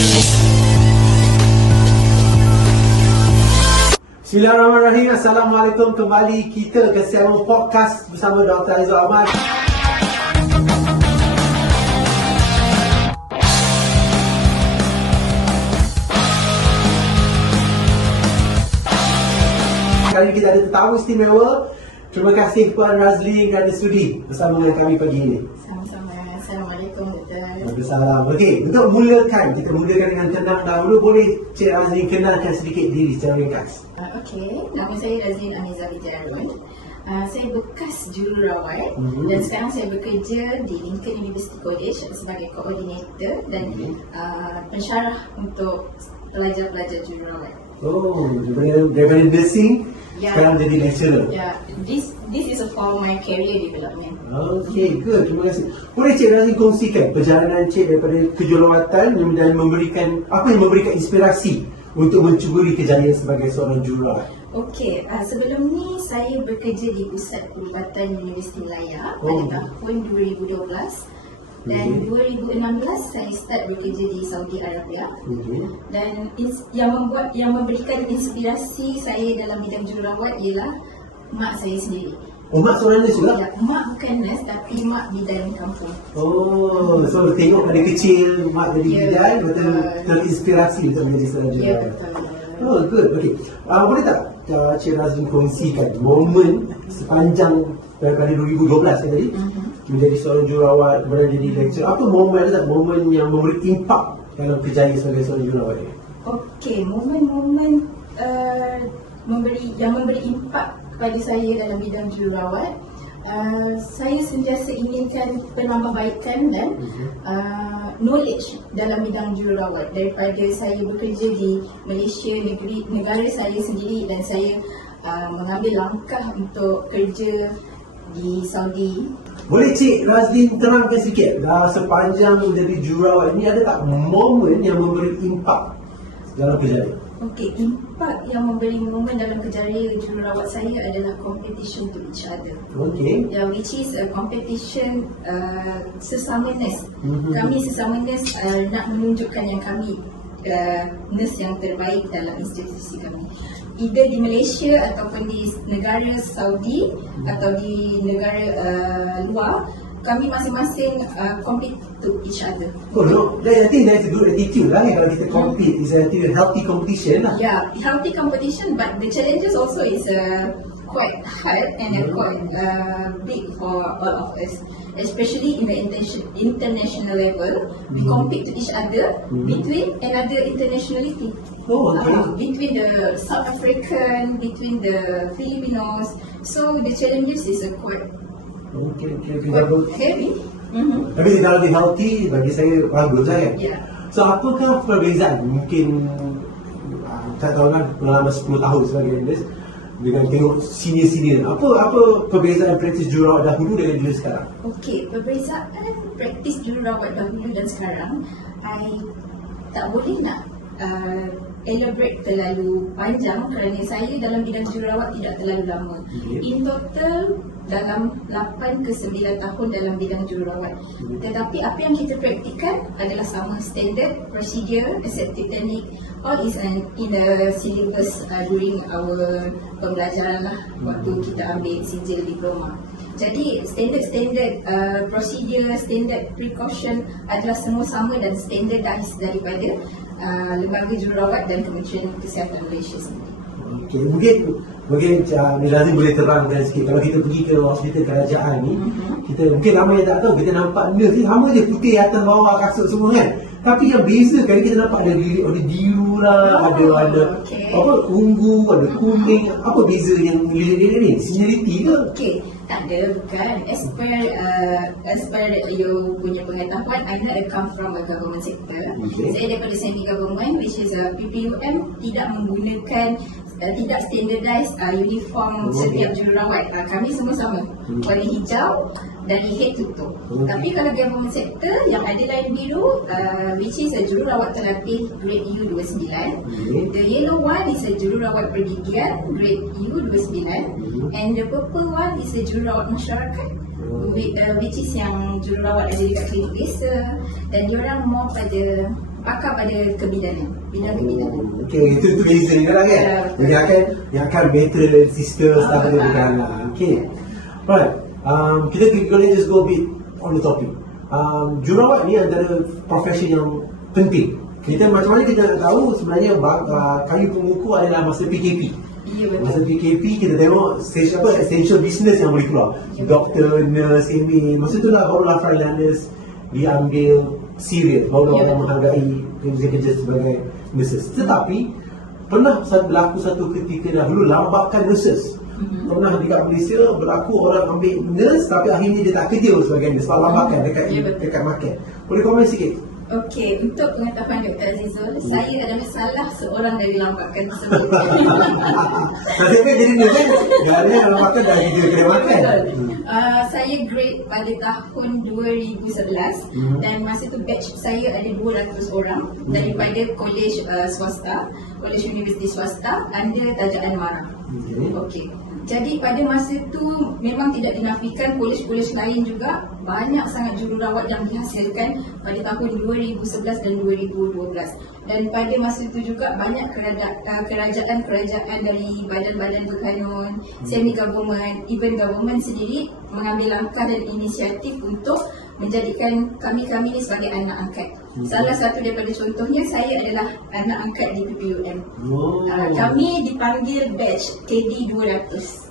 Bismillahirrahmanirrahim. Assalamualaikum. Kembali kita ke Sewa Podcast bersama Dr. Aizul Ahmad. Kali ini kita ada tetamu istimewa. Terima kasih Puan Razli kerana sudi bersama dengan kami pagi ini. Sama-sama. Assalamualaikum Dr. Waalaikumsalam. Okey, untuk mulakan, kita mulakan dengan tenang dahulu. Boleh Cik Razli kenalkan sedikit diri secara ringkas? Okey, nama saya Razlin Amiza Binti Arun. Saya bekas jururawat dan sekarang saya bekerja di Lincoln University College sebagai koordinator dan pensyarah untuk pelajar-pelajar jururawat. Oh, daripada nursing sekarang jadi lecturer. Yeah, this is for my career development. Okey, good. Terima kasih. Boleh Cik Razli kongsikan perjalanan Cik daripada kejururawatan dan memberikan apa yang memberikan inspirasi untuk mencuburi kejayaan sebagai seorang jururawat? Okey, sebelum ni saya bekerja di Pusat Perubatan Universiti Melaya pada tahun 2012 dan 2016 saya start bekerja di Saudi Arabia. Dan yang memberikan inspirasi saya dalam bidang jururawat ialah mak saya sendiri. Oh, mak seorang nurse juga? Ya, mak bukan nurse tapi mak bidan kampung. Oh, so tengok dari kecil mak jadi bidan, betul terinspirasi untuk menjadi seorang Ya, jururawat. betul. Oh, good. Okey. Boleh tak Cik Razli kongsikan momen sepanjang daripada 2012 tadi menjadi seorang jururawat, kemudian jadi lecturer. Apa momen yang memberi impak dalam kejayaan sebagai seorang jururawat ini? Okey, momen-momen yang memberi impak kepada saya dalam bidang jururawat, saya sentiasa inginkan penambahbaikan dan knowledge dalam bidang jururawat daripada saya bekerja di Malaysia, negara saya sendiri, dan saya mengambil langkah untuk kerja di Saudi. Boleh Cik Razli terangkan sikit sepanjang menjadi jururawat ini ada tak momen yang memberi impak dalam kejayaan? Okey, impak yang memberi momen dalam kejayaan jururawat saya adalah competition to each other. Okey. Which is a competition sesama nurse. Kami sesama nurse nak menunjukkan yang kami nurse yang terbaik dalam institusi kami. Either di Malaysia ataupun di negara Saudi atau di negara luar, kami masing-masing compete to each other. Oh no, I think that's a good attitude lah kalau kita compete. It's a healthy competition lah. Yeah, healthy competition, but the challenges also is quite hard and quite big for all of us, especially in the international level. We compete to each other between another internationality. Oh, okay. Between the South African, between the Filipinos. So the challenges is quite heavy. Tapi kalau lebih healthy, bagi saya bagus lah kan. Yeah. So apakah perbezaan? Mungkin tak tahu kan, pengalaman 10 tahun sebagai nurse dengan tengok senior-senior, apa perbezaan praktis jururawat dahulu dengan dulu sekarang? Okey, perbezaan praktis jururawat dahulu dan sekarang, I tak boleh nak elaborate terlalu panjang kerana saya dalam bidang jururawat tidak terlalu lama. In total dalam 8 ke 9 tahun dalam bidang jururawat. Tetapi apa yang kita praktikan adalah sama, standard, procedure, aseptic technique, all is in the syllabus during our pembelajaran lah waktu kita ambil sijil diploma. Jadi standard procedure, standard precaution adalah semua sama dan standardized daripada Lembaga Jururawat dan Kementerian Kesihatan Malaysia sendiri. Okay, mungkin Razli boleh terangkan sikit. Kalau kita pergi ke hospital kerajaan ni, kita mungkin ramai yang tak tahu, kita nampak nurse ni sama je, putih atas bawah kasut semua kan. Tapi yang beza kan, kita nampak ada biru lah, ada apa, ungu, ada kuning. Apa beza yang lirik-lirik ni? Seniority ke? Okey, tak ada, bukan. As per you punya pengetahuan, I come from a government sector. Saya daripada semi-government, which is PPUM, tidak menggunakan tidak standardized uniform setiap jururawat. Kami semua sama, warna hijau dari head to toe. Tapi kalau government sector yang ada line biru, which is a jururawat terlatih grade U29. The yellow one is a jururawat pergigian grade U29, and the purple one is a jururawat masyarakat, which is yang jururawat ada dekat klinik desa, dan diorang more pada pakar pada kebidanan, bidang kebidanan. Okey, itu beza ni kan? Ya, betul. Yang akan better sister staff dia bukan lah. Okey. Right. Kita boleh just go a bit on the topic. Jururawat ni antara profesi yang penting. Kita macam mana kita nak tahu sebenarnya kayu penguku adalah masa PKP. Ya, betul. Masa PKP kita tengok essential business yang boleh keluar. Doktor, nurse, MA. Masa tu lah barulah frontliners diambil serius. Barulah orang menghargai kerja-kerja sebagai nurses. Tetapi pernah berlaku satu ketika dahulu lambakan nurses. Pernah dekat Malaysia berlaku orang ambil nurse tapi akhirnya dia tak kerja sebagai nurse. Sebab lambakan dekat market. Boleh komen sikit? Okey, untuk pengetahuan Dr. Azizul, saya adalah salah seorang dari lambakan tersebut. Saya kan jadi nurse kan? Dari lambakan dah kerja kedai makan. Saya grade pada tahun 2011 dan masa tu batch saya ada 200 orang daripada kolej swasta, kolej universiti swasta under tajaan MARA. Okey. Jadi pada masa tu memang tidak dinafikan kolej-kolej lain juga banyak sangat jururawat yang dihasilkan pada tahun 2011 dan 2012. Dan pada masa itu juga banyak kerajaan-kerajaan dari badan-badan berkanun, semi-government, even government sendiri mengambil langkah dan inisiatif untuk menjadikan kami-kami ni sebagai anak angkat. Salah satu daripada contohnya saya adalah anak angkat di PPUM. Kami dipanggil batch KD 200.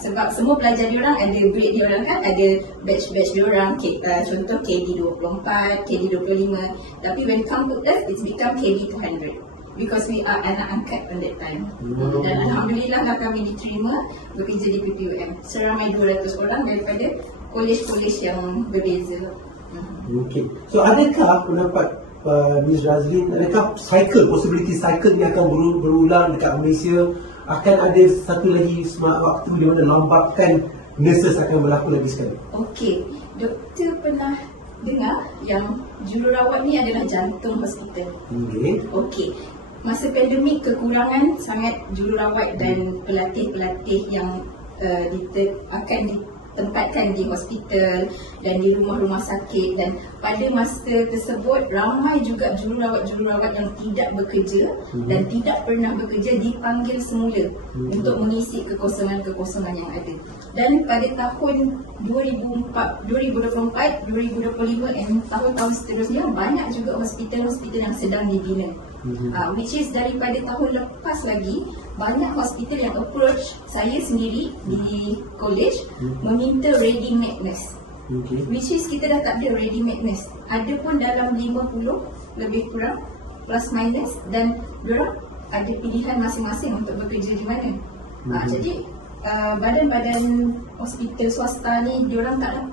Sebab semua pelajar diorang ada grade diorang kan, ada batch-batch diorang, contoh KD 24, KD 25. Tapi when come to us, it's become KD 200. Because we are anak angkat on that time. Dan Alhamdulillah lah kami diterima bekerja di PPUM. Seramai 200 orang daripada kolej-kolej yang berbeza. Okay. So adakah pendapat Ms. Razlin, adakah possibility cycle ni akan berulang dekat Malaysia? Akan ada satu lagi waktu di mana lambakan nurses akan berlaku lagi sekali? Okey, doktor pernah dengar yang jururawat ni adalah jantung hospital. Okey. Masa pandemik kekurangan sangat jururawat dan pelatih-pelatih yang akan ditempatkan di hospital dan di rumah-rumah sakit, dan pada masa tersebut ramai juga jururawat-jururawat yang tidak bekerja dan tidak pernah bekerja dipanggil semula untuk mengisi kekosongan-kekosongan yang ada. Dan pada tahun 2024, 2025 dan tahun-tahun seterusnya banyak juga hospital-hospital yang sedang dibina. Which is daripada tahun lepas lagi banyak hospital yang approach saya sendiri di college meminta ready-made nurse. Which is kita dah tak ada ready-made nurse. Ada pun dalam 50 lebih kurang plus minus, dan diorang ada pilihan masing-masing untuk bekerja di mana. Jadi badan-badan hospital swasta ni diorang tak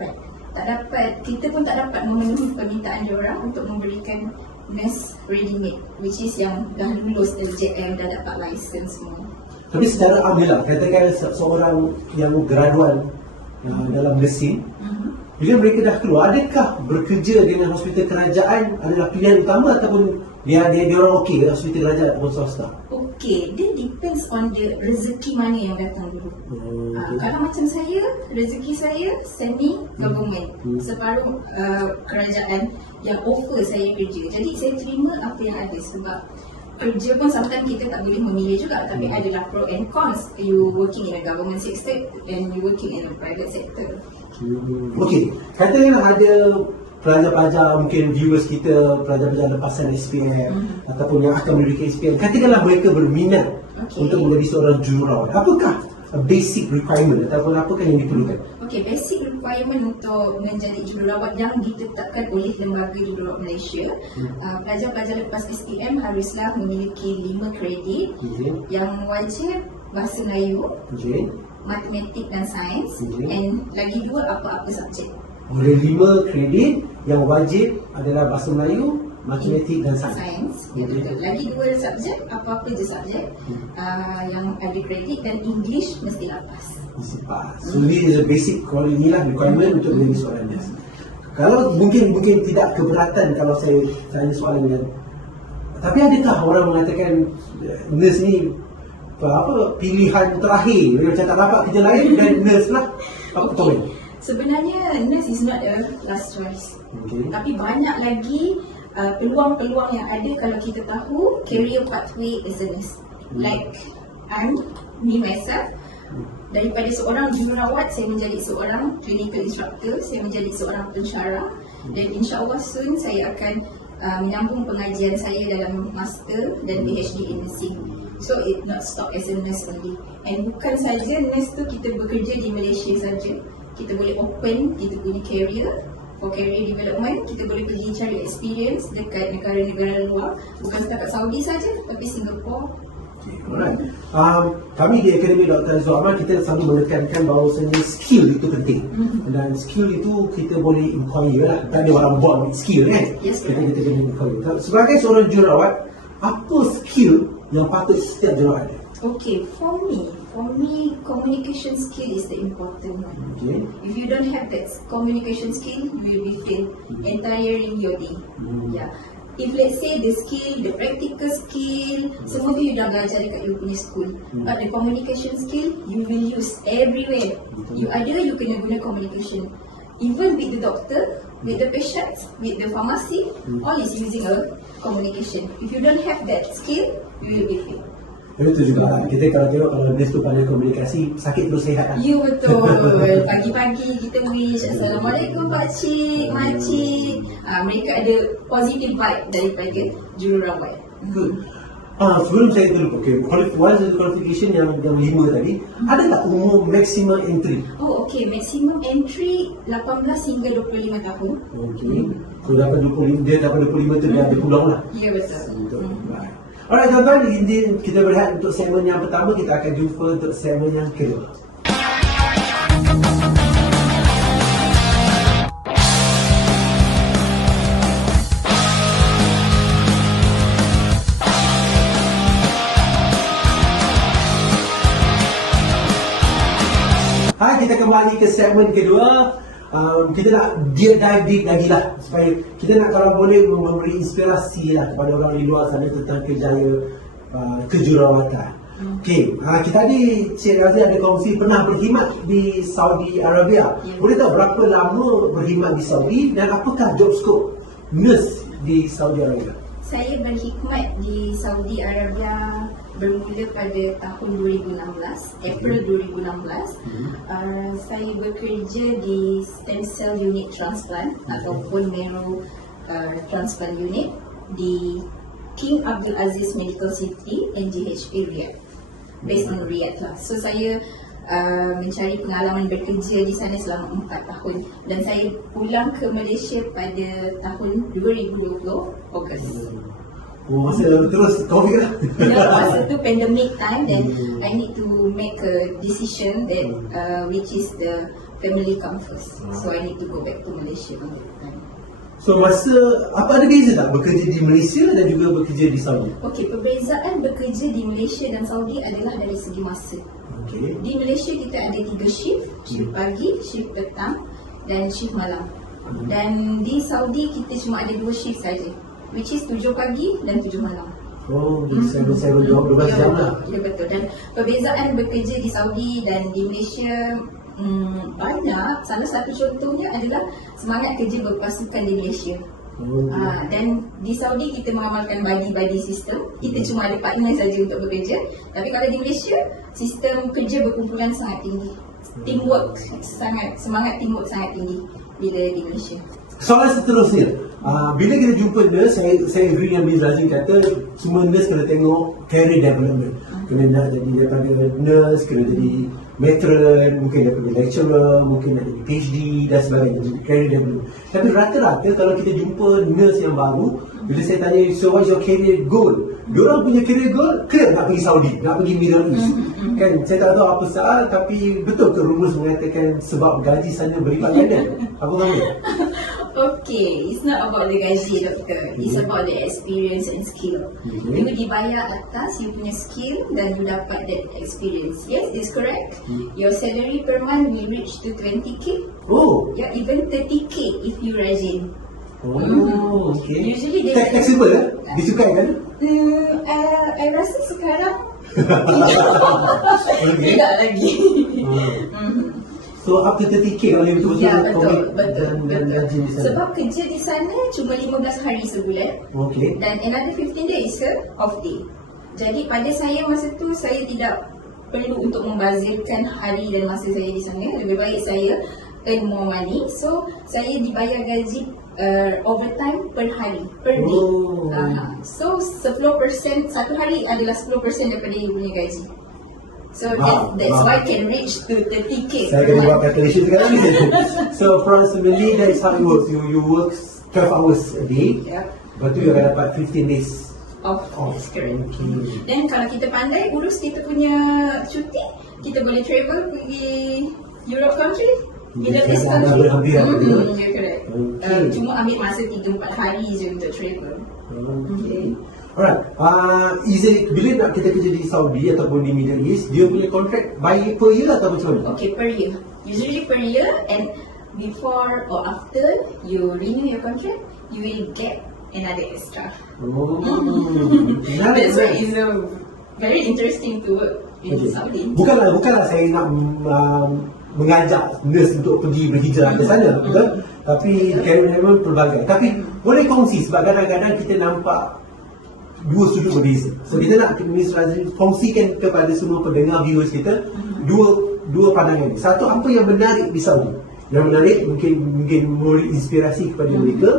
dapat, kita pun tak dapat memenuhi permintaan diorang untuk memberikan nurse ready-made, which is yang dah lulus LJM, dah dapat license semua. Tapi secara ambilah, katakan seorang yang graduan dalam nursing, bila mereka dah keluar, adakah bekerja dengan hospital kerajaan adalah pilihan utama ataupun dia orang okey dengan hospital kerajaan ataupun swasta? Okey, dia depends on the rezeki mana yang datang dulu. Kalau macam saya, rezeki saya semi government, separuh kerajaan yang offer saya kerja. Jadi saya terima apa yang ada, sebab kerja pun sometimes kita tak boleh memilih juga, tapi adalah pro and cons. You working in a government sector and you working in a private sector. Okey, katakanlah ada pelajar-pelajar, mungkin viewers kita, pelajar-pelajar lepasan SPM ataupun yang akan memiliki SPM, katakanlah mereka berminat untuk menjadi seorang jururawat. Apakah basic requirement ataupun apakah yang diperlukan? Okey, basic requirement untuk menjadi jururawat yang ditetapkan oleh Lembaga Jururawat Malaysia, pelajar-pelajar lepas SPM haruslah memiliki 5 kredit yang wajib bahasa Melayu, matematik dan sains, and lagi 2 apa-apa subjek. Oleh 5 kredit yang wajib adalah bahasa Melayu, matematik dan sains. Ya, betul. Lagi 2 subjek, apa-apa je subjek yang ada kredit, dan English mesti lepas. So ini is a basic requirement untuk menjadi seorang nurse. Kalau mungkin tidak keberatan kalau saya tanya soalan yang, tapi adakah orang mengatakan nurse ni pilihan terakhir, macam tak dapat kerja lain dan nurse lah? Apa komen? Sebenarnya nurse is not a last choice. Tapi banyak lagi peluang-peluang yang ada kalau kita tahu career pathway as a nurse. Like me myself, daripada seorang jururawat saya menjadi seorang clinical instructor, saya menjadi seorang pensyarah, dan insyaAllah soon saya akan menyambung pengajian saya dalam master dan PhD in nursing. So it not stop as a nurse only. And bukan saja nurse tu kita bekerja di Malaysia saja, kita boleh open kita punya career for career development. Kita boleh pergi cari experience dekat negara-negara luar, bukan setakat Saudi saja, tapi Singapore. Alright. Kami di Akademi Dr. Azwar Aman, kita selalu menekankan bahawasanya skill itu penting. Dan skill itu kita boleh inquire lah. Tak ada orang born with skill kan? Yes, kita kena inquire. Sebagai seorang jururawat, apa skill yang patut setiap jururawat ada? Okay, for me, communication skill is the important one. Okay. If you don't have that communication skill, you will be failed entirely your day. Yeah. If let's say the skill, the practical skill, semua tu you dah belajar dekat you punya school. But the communication skill, you will use everywhere. You kena guna communication. Even with the doctor, with the patients, with the pharmacy, all is using a communication. If you don't have that skill, you will be failed. Itu juga lah. Kita kalau tengok kalau nurse tu pandai komunikasi, sakit terus sihat lah. You betul. Pagi-pagi kita wish Assalamualaikum pakcik, makcik. Mereka ada positive vibe daripada jururawat. Good. Sebelum saya terlupa, one satu qualification yang 5 tadi, ada tak umur maximum entry? Oh okay, maximum entry 18 hingga 25 tahun. Okay. So dapat 25, dia dapat 25 tu dia ada pulang lah. Ya betul. Right. Alright tuan-tuan, ini kita berehat untuk segmen yang pertama. Kita akan jumpa untuk segmen yang kedua. Hai, kita kembali ke segmen kedua. Kita nak dive deep lagi lah, supaya kita nak kalau boleh memberi inspirasi lah kepada orang di luar sana tentang kerjaya kejururawatan. Okay, kita tadi Cik Razi ada kongsi pernah berkhidmat di Saudi Arabia. Boleh tahu berapa lama berkhidmat di Saudi dan apakah job scope nurse di Saudi Arabia? Saya berkhidmat di Saudi Arabia bermula pada tahun 2016, April 2016. Saya bekerja di stem cell unit transplant ataupun marrow transplant unit di King Abdul Aziz Medical City, NGHP Riyadh, based on Riyadh lah. So saya mencari pengalaman bekerja di sana selama 4 tahun dan saya pulang ke Malaysia pada tahun 2020 Ogos. Masa terus COVID lah. Masa tu pandemic time, then I need to make a decision that which is the family come first. So I need to go back to Malaysia on that time. So masa apa ada beza tak bekerja di Malaysia dan juga bekerja di Saudi? Okey, perbezaan bekerja di Malaysia dan Saudi adalah dari segi masa. Okay. Di Malaysia kita ada 3 shift pagi, shift petang dan shift malam. Dan di Saudi kita cuma ada 2 shift saja, which is 7 pagi dan 7 malam. Oh, 7 12 jam lah. Ya betul. Dan perbezaan bekerja di Saudi dan di Malaysia banyak. Salah satu contohnya adalah semangat kerja berpasukan di Malaysia. Dan di Saudi kita mengamalkan body system. Kita cuma ada partner saja untuk bekerja. Tapi kalau di Malaysia, sistem kerja berkumpulan sangat tinggi. Teamwork semangat teamwork sangat tinggi bila di Malaysia. Soalan seterusnya, bila kita jumpa nurse, saya agree dengan Ms. Razin kata semua nurse kena tengok career development. Kena nak jadi daripada nurse, kena jadi matron, mungkin daripada lecturer, mungkin nak jadi PhD dan sebagainya, jadi career development. Tapi rata-rata kalau kita jumpa nurse yang baru, bila saya tanya, so what's your career goal? Diorang punya career goal, clear nak pergi Saudi, nak pergi Middle East. Kan, saya tak tahu apa soal, tapi betul ke rumus mengatakan sebab gaji sana berlipat ganda? Apa kamu? Okay, it's not about the gaji, doktor. It's about the experience and skill. You dibayar atas you punya skill dan you dapat that experience. Yes, it's correct. Your salary per month will reach to 20k. Oh. Yeah, even 30k if you rajin. Oh, okay. Usually they flexible lah? Disukai kan? I rasa sekarang Okay. tidak lagi. So up to 30k kalau yang betul-betul Ya, betul, komit betul, dan betul. rajin di sana. Sebab kerja di sana cuma 15 hari sebulan Okey. dan another 15 days ke off day. Jadi pada saya masa tu saya tidak perlu untuk membazirkan hari dan masa saya di sana. Lebih baik saya earn more money. So saya dibayar gaji overtime per hari, per day. Oh. So 10%, satu hari adalah 10% daripada you punya gaji. So that's why can reach to 30k. Saya kena buat calculation sekarang ni. So approximately that's how it works. You work 12 hours a day. Yeah. Lepas tu you akan dapat 15 days Off. off. Correct. Okay. Dan kalau kita pandai urus kita punya cuti, kita boleh travel pergi Europe country, Middle East Travel country. hampir apa dia? Ya, correct. Okay. Cuma ambil masa 3-4 hari je untuk travel. Okay. Alright. Is it bila nak kita kerja di Saudi ataupun di Middle East, dia punya contract by per year atau macam mana? Okay, per year. Usually per year, and before or after you renew your contract, you will get another extra. Oh. That's why it's very interesting to work in Okay. Saudi. Bukanlah saya nak mengajak nurse untuk pergi berhijrah ke sana, betul? Tapi memang pelbagai. Tapi boleh kongsi sebab kadang-kadang kita nampak dua sudut berbeza. So kita nak Miss Razin kongsikan kepada semua pendengar viewers kita dua pandangan. Satu, apa yang menarik di Saudi? Yang menarik mungkin memberi inspirasi kepada mereka.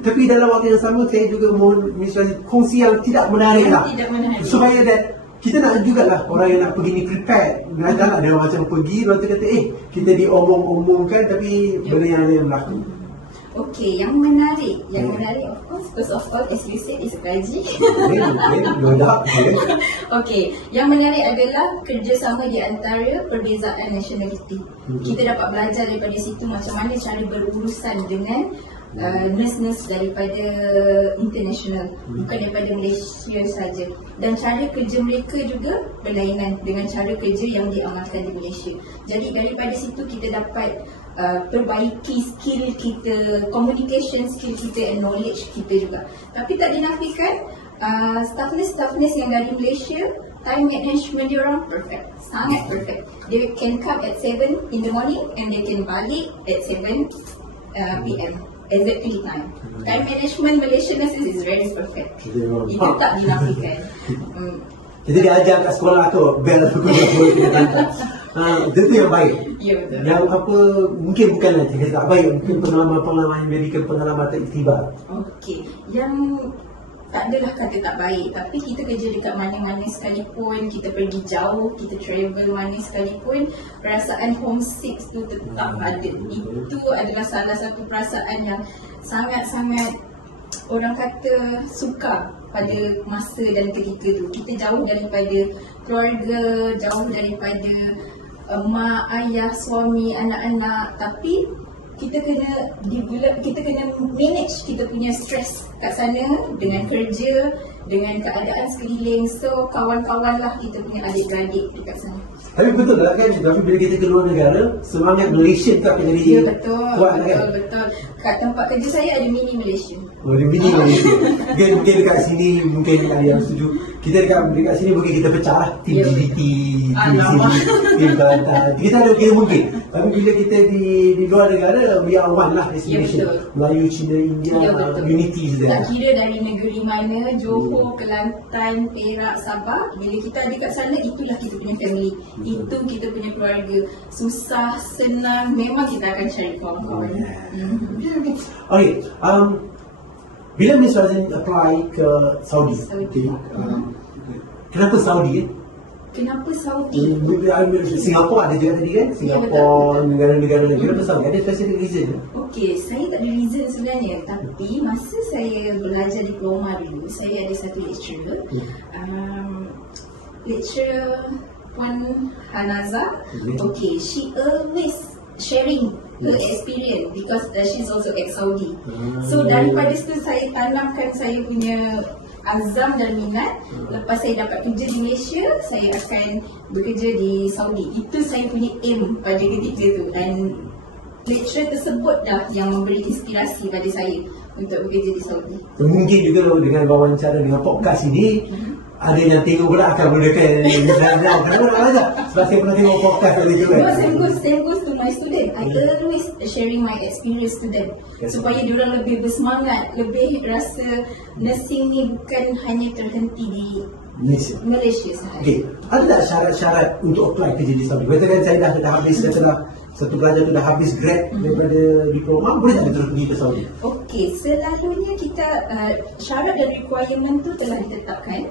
Tapi dalam waktu yang sama saya juga mohon Miss Razin kongsi yang tidak menarik lah. Tidak menarik. Supaya kita nak jugalah orang yang nak pergi ni prepared. Janganlah dia macam pergi lepas tu kata kita diomong-omongkan tapi benda yang lain berlaku. Okay, yang menarik of course, first of all, as you said, is gaji. No doubt. Okay, yang menarik adalah kerjasama di antara perbezaan nationality. Kita dapat belajar daripada situ macam mana cara berurusan dengan nurse-nurse daripada international, bukan daripada Malaysia saja. Dan cara kerja mereka juga berlainan dengan cara kerja yang diamalkan di Malaysia. Jadi daripada situ kita dapat perbaiki skill kita, communication skill kita and knowledge kita juga. Tapi tak dinafikan staff-nurse yang dari Malaysia, time management dia orang perfect, sangat perfect. They can come at 7 in the morning and they can balik at 7 PM. Exactly time. Time management Malaysian nurses is very perfect. Itu tak dinafikan. Kita diajar kat sekolah tu bel tu kita tangkap. Itu yang baik. Ya, betul. Yang apa mungkin bukanlah cerita tak baik, mungkin pengalaman yang memberikan pengalaman tak iktibar. Okey, yang tak adalah kata tak baik, tapi kita kerja dekat mana-mana sekalipun, kita pergi jauh, kita travel mana sekalipun, perasaan homesick tu tetap ada. Itu adalah salah satu perasaan yang sangat-sangat orang kata suka pada masa dan ketika tu. Kita jauh daripada keluarga, jauh daripada mak, ayah, suami, anak-anak, tapi kita kena develop, kita kena manage kita punya stress kat sana dengan kerja, dengan keadaan sekeliling. So kawan-kawan lah kita punya adik-beradik dekat sana. Tapi betul tak kan? Tapi bila kita keluar negara, semangat Malaysia tu akan jadi Ya, betul, kuat betul, kan? betul. Kat tempat kerja saya ada mini Malaysia. Oh, dia bini Malaysia. Mungkin dekat sini mungkin ada yang setuju. Kita dekat sini mungkin kita pecah lah. Tim Ya. GDT, tim Alamak. sini, tim Kelantan. Kita ada kira mungkin. Tapi bila kita di luar negara, we are one lah destination. Ya, betul. Melayu, Cina, India, Ya, betul. unity Tak saja. kira dari negeri mana, Johor, Kelantan, Perak, Sabah, bila kita ada kat sana, itulah kita punya family. Itu kita punya keluarga. Susah, senang, memang kita akan cari kawan-kawan. Okay, bila Miss Razin apply ke Saudi, Saudi. kenapa Saudi? Kenapa Saudi? Singapura ada juga tadi kan? Singapura, negara-negara lain. Kenapa Saudi? Ada specific reason? Okey, saya tak ada reason sebenarnya. Tapi masa saya belajar diploma dulu, saya ada satu lecturer. Lecturer Puan Hanaza. Okay, she always sharing her experience because she's also ex-Saudi. So daripada situ saya tanamkan saya punya azam dan minat. Lepas saya dapat kerja di Malaysia, saya akan bekerja di Saudi. Itu saya punya aim pada ketika tu. Dan lecturer tersebut dah yang memberi inspirasi pada saya untuk bekerja di Saudi. Mungkin juga dengan wawancara dengan podcast ini ada yang tengok pula akan menggunakan Zana. Kenapa nak belajar? Sebab saya pernah tengok podcast tadi juga. No, same goes to my student. I always sharing my experience to them supaya diorang lebih bersemangat, lebih rasa nursing ni bukan hanya terhenti di Malaysia sahaja. Okey, ada tak syarat-syarat untuk apply kerja di Saudi? Katakan saya dah habis, katalah satu pelajar tu dah habis grad daripada diploma, boleh tak dia terus pergi ke Saudi? Okey, selalunya kita syarat dan requirement tu telah ditetapkan.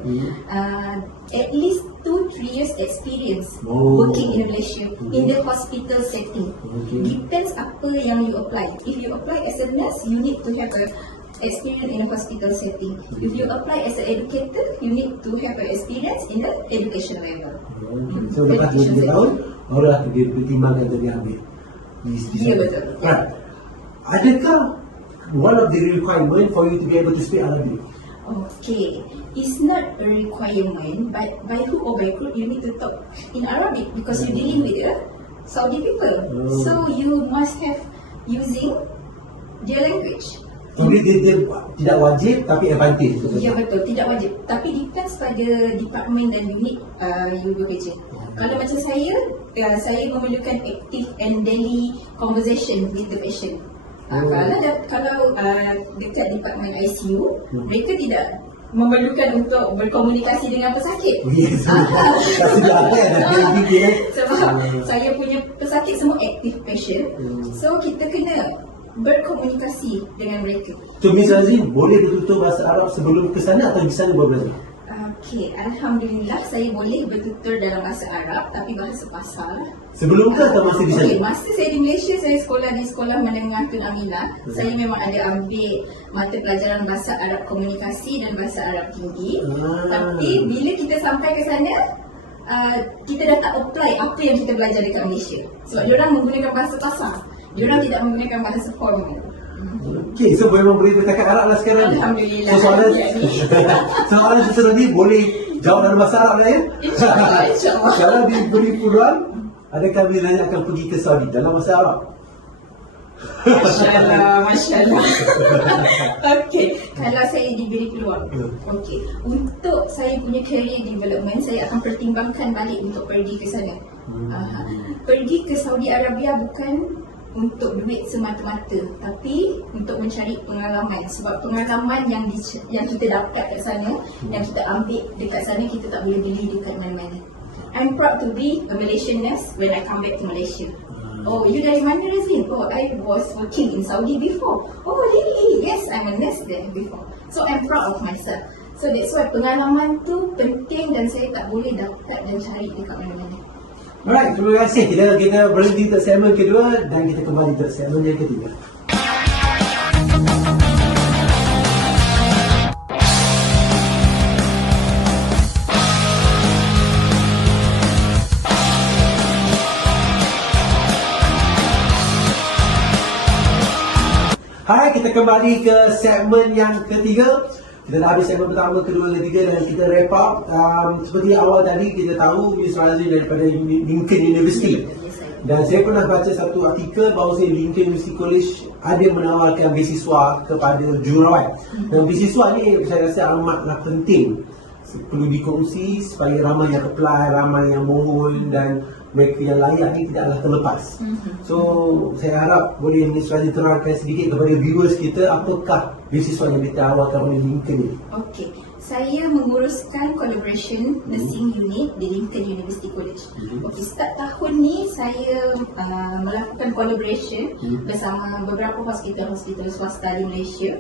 At least 2-3 years experience working in Malaysia in the hospital setting. Depends apa yang you apply. If you apply as a nurse, you need to have a experience in a hospital setting. If you apply as an educator, you need to have an experience in the education level. So lepas 2-3 tahun, barulah dia pertimbangkan untuk diambil. Ya, betul. Right. Adakah one of the requirement for you to be able to speak Arabic? Okay, it's not a requirement, but by hook or by crook, you need to talk in Arabic because you're dealing with the Saudi people. So you must have using their language. Jadi dia tidak wajib tapi advantage. Ya, betul, tidak wajib. Tapi depends pada department dan unit you bekerja. Kalau macam saya memerlukan active and daily conversation with the patient. Kalau dekat department ICU, mereka tidak memerlukan untuk berkomunikasi dengan pesakit. Sebab saya punya pesakit semua active patient. So kita kena berkomunikasi dengan mereka. So Miss Razi boleh bertutur bahasa Arab sebelum ke sana atau di sana baru belajar? Okey, Alhamdulillah saya boleh bertutur dalam bahasa Arab tapi bahasa pasar. Sebelum ke atau masih di sana? Okey, masa saya di Malaysia, saya sekolah di Sekolah Menengah Tun Aminah. Saya memang ada ambil mata pelajaran bahasa Arab komunikasi dan bahasa Arab tinggi. Tapi bila kita sampai ke sana, kita dah tak apply apa yang kita belajar dekat Malaysia. Sebab diorang menggunakan bahasa pasar. Diorang tidak menggunakan bahasa formal. Okey, so memang boleh bercakap Arab lah sekarang. Alhamdulillah. So soalan seterusnya ni boleh jawab dalam bahasa Arab lah ya? InsyaAllah, insyaAllah. Kalau diberi peluang, adakah Miss Razi akan pergi ke Saudi dalam bahasa Arab? Masya Allah. Okey, kalau saya diberi peluang. Okey, untuk saya punya career development, saya akan pertimbangkan balik untuk pergi ke sana. Pergi ke Saudi Arabia bukan untuk duit semata-mata, tapi untuk mencari pengalaman. Sebab pengalaman yang kita dapat kat sana, yang kita ambil dekat sana, kita tak boleh beli dekat mana-mana. I'm proud to be a Malaysian nurse when I come back to Malaysia. Oh, you dari mana, Razin? Oh, I was working in Saudi before. Oh, really? Yes, I'm a nurse there before. So I'm proud of myself. So that's why pengalaman tu penting dan saya tak boleh dapat dan cari dekat mana-mana. Alright, terima kasih. Kita berhenti untuk segmen kedua dan kita kembali untuk segmen yang ketiga. Hai, kita kembali ke segmen yang ketiga. Kita dah habis segmen pertama, kedua, ketiga dan kita wrap up. Seperti awal tadi kita tahu Miss Razi daripada Lincoln University. Dan saya pernah baca satu artikel bahawa Lincoln University College ada menawarkan beasiswa kepada jururawat. Dan beasiswa ni saya rasa amatlah penting. Perlu dikongsi supaya ramai yang apply, ramai yang mohon dan mereka yang layak ni tidaklah terlepas. So saya harap boleh Miss Razi terangkan sedikit kepada viewers kita apakah beasiswa yang ditawarkan oleh Lincoln ni. Okey, saya menguruskan collaboration nursing unit di Lincoln University College. Okey, start tahun ni saya melakukan collaboration bersama beberapa hospital-hospital swasta di Malaysia.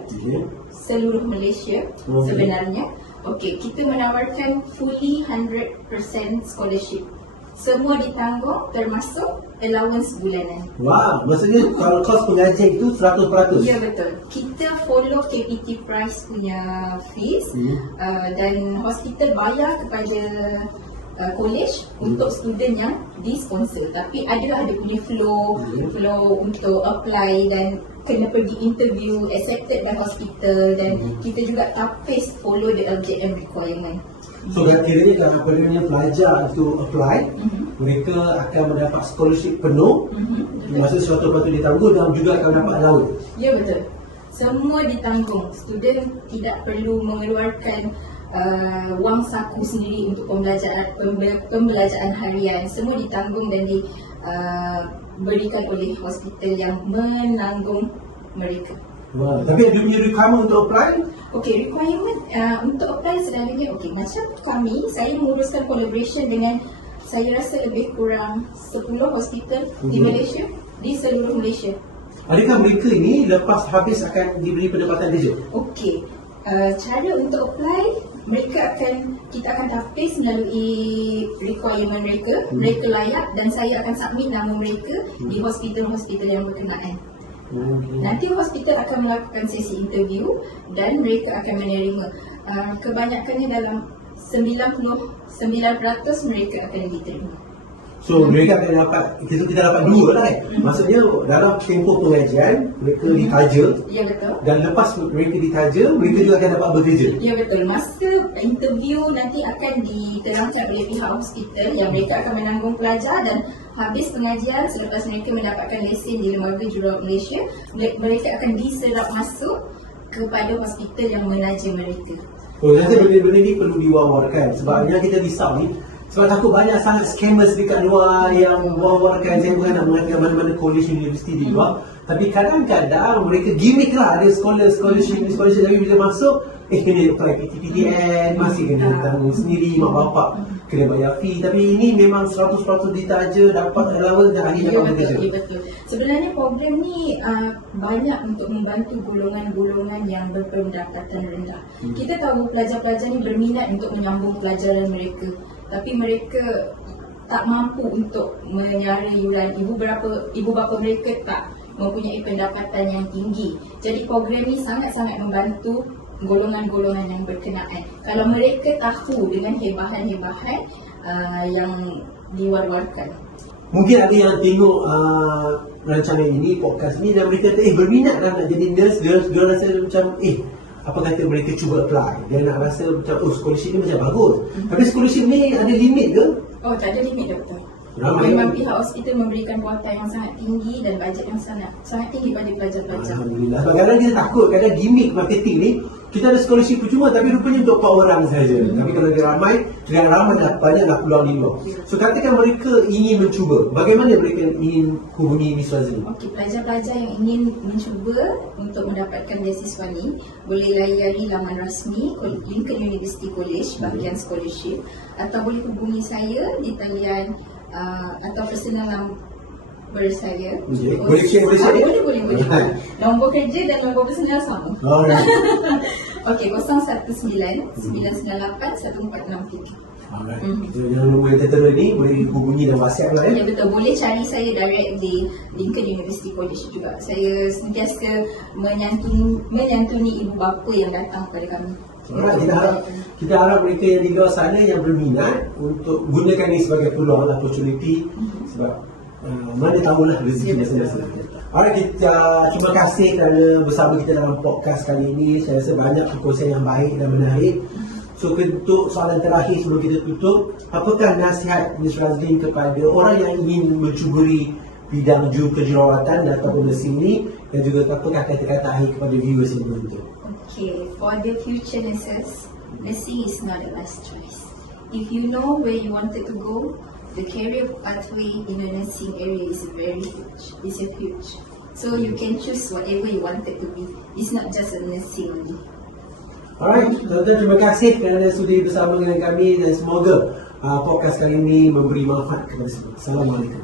Seluruh Malaysia sebenarnya. Okey, kita menawarkan fully 100% scholarship. Semua ditanggung termasuk allowance bulanan. Wah, maksudnya kalau kos pengajar itu 100%? Ya, betul. Kita follow KPT Price punya fees dan hospital bayar kepada college untuk student yang di-sponsor. Tapi adalah dia punya flow untuk apply dan kena pergi interview, accepted by hospital dan kita juga tapis follow the LJM requirement. So kiranya kalau apabila pelajar itu apply, mereka akan mendapat scholarship penuh, maksud 100% ditanggung dan juga akan dapat allowance. Ya, betul. Semua ditanggung. Student tidak perlu mengeluarkan wang saku sendiri untuk pembelajaran harian. Semua ditanggung dan diberikan oleh hospital yang menanggung mereka. Wah, tapi ada punya requirement untuk apply? Okey, requirement untuk apply selalunya macam kami, saya menguruskan collaboration dengan saya rasa lebih kurang 10 hospital di Malaysia, di seluruh Malaysia. Adakah mereka ini lepas habis akan diberi pendapatan kerja? Okey, cara untuk apply, kita akan tapis melalui requirement mereka, mereka layak dan saya akan submit nama mereka di hospital-hospital yang berkenaan. Nanti hospital akan melakukan sesi interview dan mereka akan menerima. Kebanyakannya dalam 99% mereka akan diterima. So mereka akan dapat, kita dapat dua lah kan? Maksudnya dalam tempoh pengajian mereka ditaja. Ya betul. Dan lepas mereka ditaja, mereka juga akan dapat bekerja. Ya betul. Masa interview nanti akan diterangkan oleh pihak hospital yang mereka akan menanggung pelajar dan habis pengajian selepas mereka mendapatkan lesen di Lembaga Jururawat Malaysia, mereka akan diserap masuk kepada hospital yang menaja mereka. Oh, nanti benda-benda ni perlu diwawarkan sebabnya kita risau ni sebab takut banyak sangat scammers dekat luar yang wawarkan. Saya bukan nak mengatakan mana-mana college universiti di luar, tapi kadang-kadang mereka gimmick lah, ada scholarship tapi bila masuk kena apply PTPTN, masih kena tanggung sendiri, mak bapak kena bayar fee. Tapi ini memang 100% ditaja, dapat allowance dan hari dapat bekerja. Ya betul. Sebenarnya program ni banyak untuk membantu golongan-golongan yang berpendapatan rendah. Kita tahu pelajar-pelajar ni berminat untuk menyambung pelajaran mereka, tapi mereka tak mampu untuk menyara yuran. Ibu bapa mereka tak mempunyai pendapatan yang tinggi. Jadi program ni sangat-sangat membantu golongan-golongan yang berkenaan. Kalau mereka tahu dengan hebahan-hebahan yang diwar-warkan. Mungkin ada yang tengok rancangan ini, podcast ni, dan mereka kata berminat lah nak jadi nurse. Dia rasa macam apa kata mereka cuba apply. Dia nak rasa macam scholarship ni macam bagus. Tapi scholarship ni ada limit ke? Oh, tak ada limit, doktor. Ramai. Memang pihak hospital memberikan kuota yang sangat tinggi dan bajet yang sangat tinggi pada pelajar-pelajar. Alhamdulillah. Sebab kadang kita takut, kadang gimmick marketing ni, kita ada scholarship percuma tapi rupanya untuk 4 orang saja. Tapi kalau dia ramai dah banyaklah peluang di luar. So katakan mereka ingin mencuba, bagaimana mereka ingin hubungi Miss Razli? Okey, pelajar-pelajar yang ingin mencuba untuk mendapatkan beasiswa ni boleh layari laman rasmi Lincoln University College bahagian scholarship, atau boleh hubungi saya di talian atau personal nombor saya. Okay. Boleh share? Boleh. Nombor kerja dan nombor personal sama. Alright. Okey, 019-998-1463. Alright. So yang nombor yang tertera ni boleh hubungi dan WhatsApp lah Ya betul, boleh cari saya direct di Lincoln University College juga. Saya sentiasa menyantuni ibu bapa yang datang kepada kami. Alright, kita harap mereka yang di luar sana yang berminat untuk gunakan ini sebagai peluang, opportunity, sebab mana tahulah rezeki masing-masing. Alright, terima kasih kerana bersama kita dalam podcast kali ini. Saya rasa banyak perkongsian yang baik dan menarik. So untuk soalan terakhir sebelum kita tutup, apakah nasihat Miss Razlin kepada orang yang ingin mencuburi bidang kejururawatan dan ataupun nursing ini, dan juga apakah kata-kata akhir kepada viewers yang menonton? Okay, for the future nurses, nursing is not the last choice. If you know where you wanted to go, the career pathway in the nursing area is very huge. It's a huge. So you can choose whatever you wanted to be. It's not just a nursing only. Alright, tuan-tuan, terima kasih kerana sudi bersama dengan kami dan semoga podcast kali ini memberi manfaat kepada semua. Assalamualaikum.